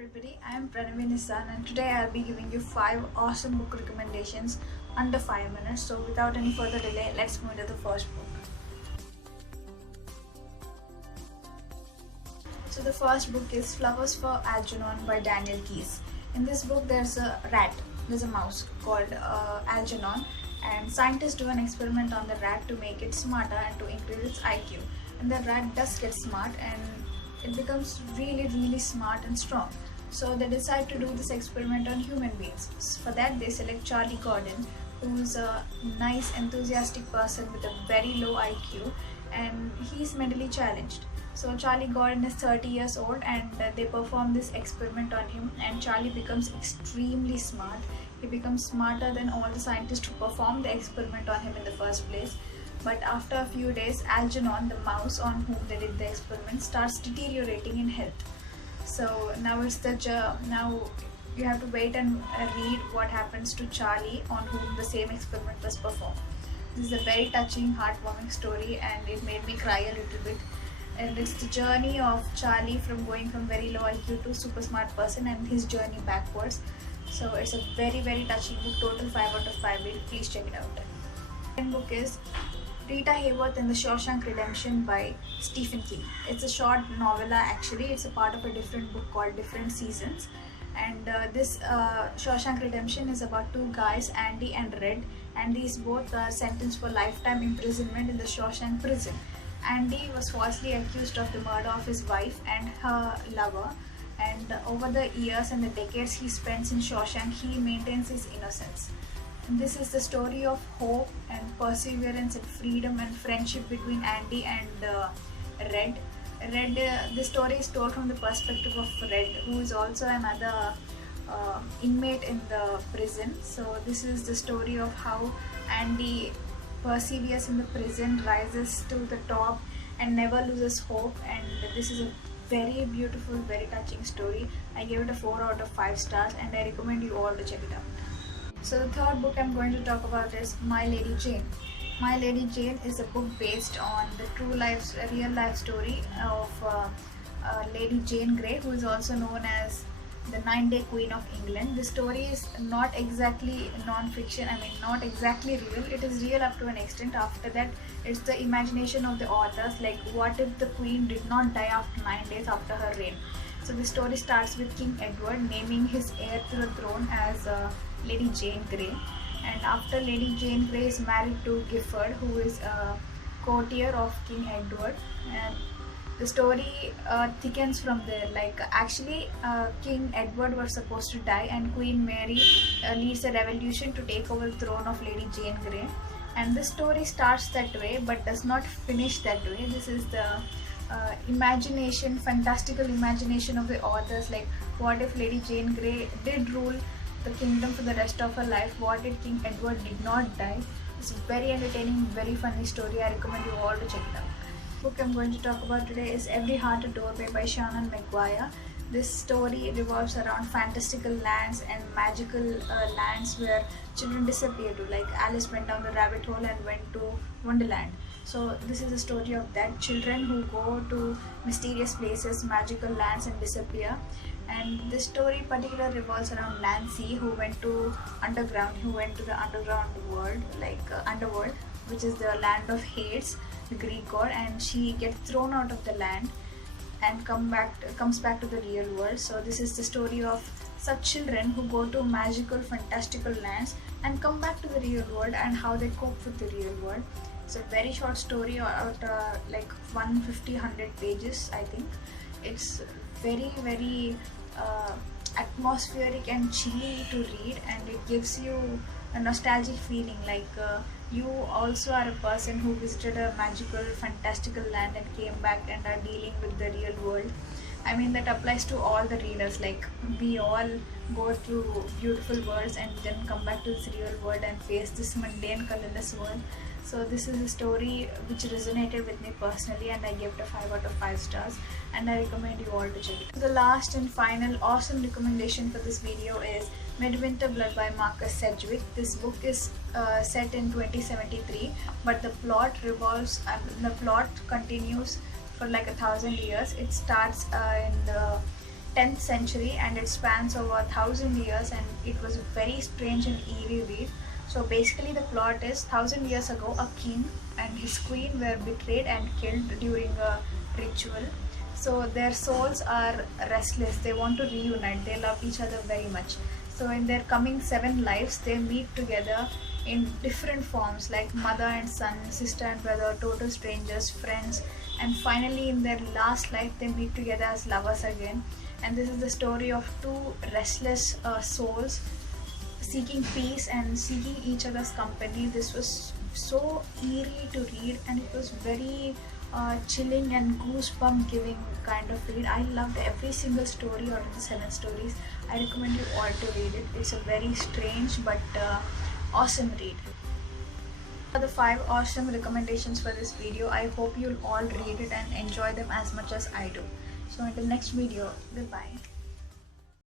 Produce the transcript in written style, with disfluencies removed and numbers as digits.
everybody, I am Pranavi Nissan and today I'll be giving you 5 awesome book recommendations under 5 minutes. So without any further delay, let's move to the first book. So the first book is Flowers for Algernon by Daniel Keyes. In this book there's a mouse called Algernon, and scientists do an experiment on the rat to make it smarter and to increase its IQ. And the rat does get smart and it becomes really smart and strong. So they decide to do this experiment on human beings. For that they select Charlie Gordon, who's a nice enthusiastic person with a very low IQ, and he's mentally challenged. So Charlie Gordon is 30 years old and they perform this experiment on him, and Charlie becomes extremely smart. He becomes smarter than all the scientists who performed the experiment on him in the first place. But after a few days, Algernon, the mouse on whom they did the experiment, starts deteriorating in health. So now now you have to wait and read what happens to Charlie, on whom the same experiment was performed. This is a very touching, heartwarming story, and it made me cry a little bit. And it's the journey of Charlie from going from very low IQ to super smart person, and his journey backwards. So it's a very touching book. Total 5 out of 5. Please check it out. The second book is Rita Hayworth and the Shawshank Redemption by Stephen King. It's a short novella actually. It's a part of a different book called Different Seasons. And this Shawshank Redemption is about two guys, Andy and Red, and these both are sentenced for lifetime imprisonment in the Shawshank prison. Andy was falsely accused of the murder of his wife and her lover, and over the years and the decades he spends in Shawshank, he maintains his innocence. This is the story of hope and perseverance and freedom and friendship between Andy and Red. The story is told from the perspective of Red, who is also another inmate in the prison. So this is the story of how Andy perseveres in the prison, rises to the top and never loses hope. And this is a very beautiful, very touching story. I gave it a 4 out of 5 stars and I recommend you all to check it out. So the third book I'm going to talk about is My Lady Jane. My Lady Jane is a book based on the real life story of Lady Jane Grey, who is also known as the 9-Day Queen of England. The story is not exactly non-fiction, not exactly real. It is real up to an extent. After that, it's the imagination of the authors, like what if the queen did not die after 9 days after her reign. So the story starts with King Edward naming his heir to the throne as Lady Jane Grey, and after Lady Jane Grey is married to Gifford, who is a courtier of King Edward, and the story thickens from there. King Edward was supposed to die, and Queen Mary leads a revolution to take over the throne of Lady Jane Grey. And the story starts that way but does not finish that way. This is the fantastical imagination of the authors, like what if Lady Jane Grey did rule the kingdom for the rest of her life? What if King Edward did not die? It's a very entertaining, very funny story. I recommend you all to check it out. The book I'm going to talk about today is Every Heart a Doorway by Shannon McGuire. This story revolves around fantastical lands and magical lands where children disappear to, like Alice went down the rabbit hole and went to Wonderland. So this is a story of that, children who go to mysterious places, magical lands, and disappear. And this story particularly revolves around Nancy, who went to the underground world, underworld, which is the land of Hades, the Greek god, and she gets thrown out of the land and comes back to the real world. So this is the story of such children who go to magical, fantastical lands and come back to the real world, and how they cope with the real world. It's a very short story, about 150-100 pages, I think. It's very atmospheric and chilly to read, and it gives you a nostalgic feeling, like you also are a person who visited a magical, fantastical land and came back and are dealing with the real world. That applies to all the readers, like we all go through beautiful worlds and then come back to this real world and face this mundane, colorless world. So this is a story which resonated with me personally, and I gave it a 5 out of 5 stars, and I recommend you all to check it. The last and final awesome recommendation for this video is Midwinter Blood by Marcus Sedgwick. This book is set in 2073, but the plot continues for like 1,000 years. It starts in the 10th century, and it spans over 1,000 years, and it was a very strange and eerie read. So basically the plot is 1,000 years ago a king and his queen were betrayed and killed during a ritual. So their souls are restless, they want to reunite, they love each other very much. So in their coming 7 lives they meet together in different forms like mother and son, sister and brother, total strangers, friends, and finally in their last life they meet together as lovers again. And this is the story of two restless souls seeking peace and seeking each other's company. This was so eerie to read, and it was very chilling and goosebump giving kind of read. I loved every single story out of the 7 stories. I recommend you all to read it. It's a very strange but awesome read. For the 5 awesome recommendations for this video. I hope you'll all read it and enjoy them as much as I do. So until next video, goodbye.